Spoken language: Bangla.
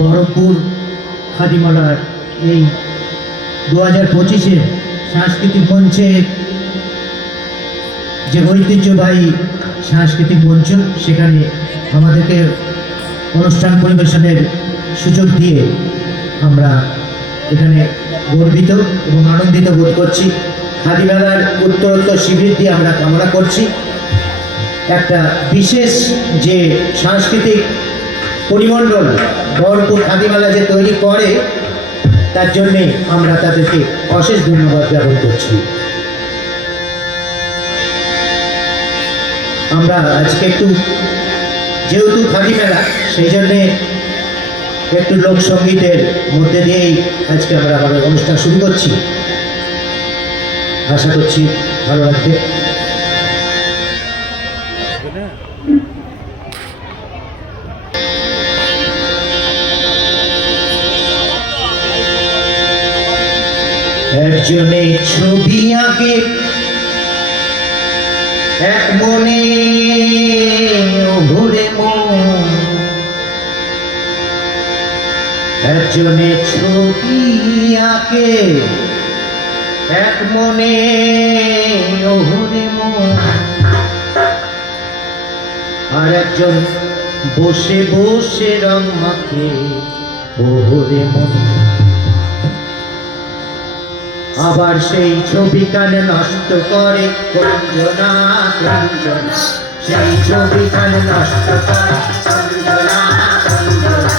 বহরমপুর খাদিমালার এই 2025-এ সাংস্কৃতিক মঞ্চে যে ঐতিহ্যবাহী সাংস্কৃতিক মঞ্চ, সেখানে আমাদেরকে অনুষ্ঠান পরিবেশনের সুযোগ দিয়ে আমরা এখানে গর্বিত এবং আনন্দিত বোধ করছি। খাদিমেলার উত্তরোত্তর শ্রীবৃদ্ধি আমরা কামনা করছি। একটা বিশেষ যে সাংস্কৃতিক পরিমণ্ডল বহরমপুর খাদিমেলা যে তৈরি করে, তার জন্যে আমরা তাদেরকে অশেষ ধন্যবাদ জ্ঞাপন করছি। আমরা আজকে একটু যেহেতু খাদিমেলা, সেই জন্যে একটু লোকসঙ্গীতের মধ্যে দিয়েই আজকে আমরা আমাদের অনুষ্ঠান শুরু করছি। আশা করছি ভালো লাগবে। একজনে ছবি আঁকে এক মনে ভরে মন, একজনে ছবি আঁকে এক মনে ভরে মন, আর একজন বসে বসে রং মাখে ভরে মন। আবার সেই ছবি কান নষ্ট করে কুঞ্জনা কুঞ্জনা, সেই ছবি কান নষ্ট করে কুঞ্জনা কুঞ্জনা।